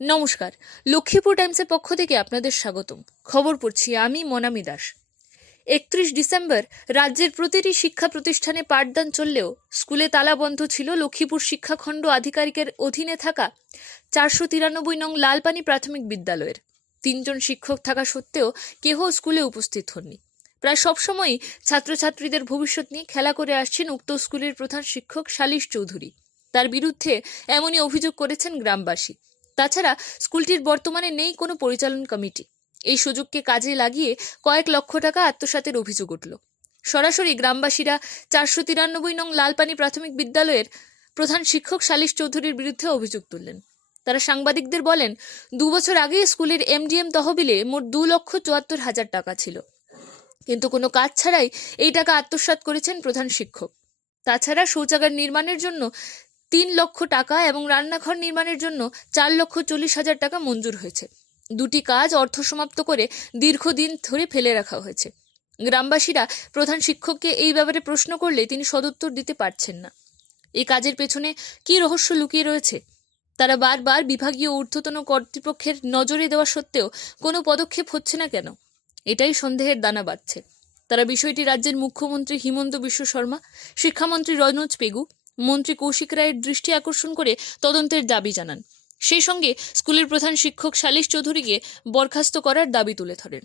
নমস্কার। লক্ষ্মীপুর টাইমসের পক্ষ থেকে আপনাদের স্বাগতম। খবর পড়ছি আমি মনামি দাস। ৩১ ডিসেম্বর রাজ্যের প্রতিটি শিক্ষা প্রতিষ্ঠানে পাঠদান চললেও স্কুলে তালাবন্ধ ছিল লক্ষ্মীপুর শিক্ষাখণ্ড আধিকারিকের অধীনে থাকা ৪৯৩ নং লালপানি প্রাথমিক বিদ্যালয়ের ৩ জন শিক্ষক থাকা সত্ত্বেও কেহ স্কুলে উপস্থিত হননি। প্রায় সবসময়ই ছাত্রছাত্রীদের ভবিষ্যৎ নিয়ে খেলা করে আসছেন উক্ত স্কুলের প্রধান শিক্ষক সালিশ চৌধুরী। তার বিরুদ্ধে এমনই অভিযোগ করেছেন গ্রামবাসী। তাছাড়া স্কুলটির বর্তমানে নেই কোনো পরিচালন কমিটি। এই সুযোগকে কাজে লাগিয়ে কয়েক লক্ষ টাকা আত্মসাতের অভিযোগ উঠল। সরাসরি গ্রামবাসীরা ৪৯৩ নং লালপানি প্রাথমিক বিদ্যালয়ের প্রধান শিক্ষক সালিশ চৌধুরীর বিরুদ্ধে অভিযোগ তুললেন। তারা সাংবাদিকদের বলেন, ২ বছর আগে স্কুলের এমডিএম তহবিলে মোট ২,৭৪,০০০ টাকা ছিল, কিন্তু কোনো কাজ ছাড়াই এই টাকা আত্মসাৎ করেছেন প্রধান শিক্ষক। তাছাড়া শৌচাগার নির্মাণের জন্য ৩ লক্ষ টাকা এবং রান্নাঘর নির্মাণের জন্য ৪,৪০,০০০ টাকা মঞ্জুর হয়েছে। দুটি কাজ অর্থ সমাপ্ত করে দীর্ঘদিন ধরে ফেলে রাখা হয়েছে। গ্রামবাসীরা প্রধান শিক্ষককে এই ব্যাপারে প্রশ্ন করলে তিনি সদুত্তর দিতে পারছেন না। এই কাজের পেছনে কী রহস্য লুকিয়ে রয়েছে? তারা বারবার বিভাগীয় ঊর্ধ্বতন কর্তৃপক্ষের নজরে দেওয়া সত্ত্বেও কোনো পদক্ষেপ হচ্ছে না কেন? এটাই সন্দেহের দানা বাঁধছে। তারা বিষয়টি রাজ্যের মুখ্যমন্ত্রী হিমন্ত বিশ্ব শর্মা, শিক্ষামন্ত্রী রনোজ পেগু, মন্ত্রী কৌশিক রায়ের দৃষ্টি আকর্ষণ করে তদন্তের দাবি জানান। সেই সঙ্গে স্কুলের প্রধান শিক্ষক সালিশ চৌধুরীকে বরখাস্ত করার দাবি তুলে ধরেন।